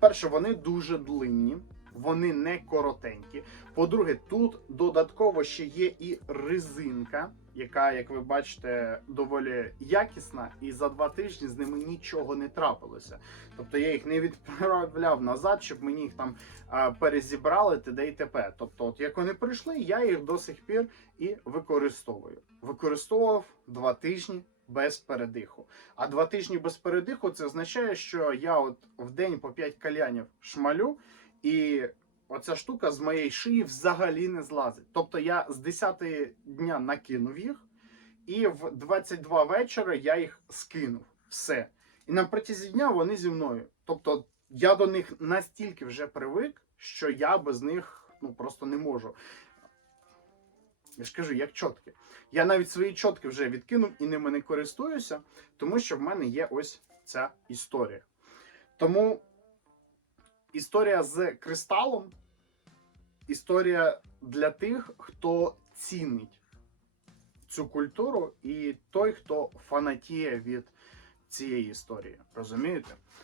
По-перше, вони дуже длинні, вони не коротенькі. По-друге, тут додатково ще є і резинка, яка, як ви бачите, доволі якісна, і за два тижні з ними нічого не трапилося. Тобто я їх не відправляв назад, щоб мені їх там а, перезібрали т.д. і т.п. Тобто, от як вони прийшли, я їх до сих пір і використовую. Використовував два тижні без передиху. А два тижні без передиху це означає, що я от в день по 5 кальянів шмалю, і оця штука з моєї шиї взагалі не злазить. Тобто я з 10 дня накинув їх, і в 22 вечора я їх скинув. Все. І на протязі дня вони зі мною. Тобто я до них настільки вже привик, що я без них ну просто не можу. Я ж кажу, як чотки. Я навіть свої чотки вже відкинув і ними не користуюся, тому що в мене є ось ця історія. Тому історія з кристалом історія для тих, хто цінить цю культуру, і той, хто фанатіє від цієї історії. Розумієте?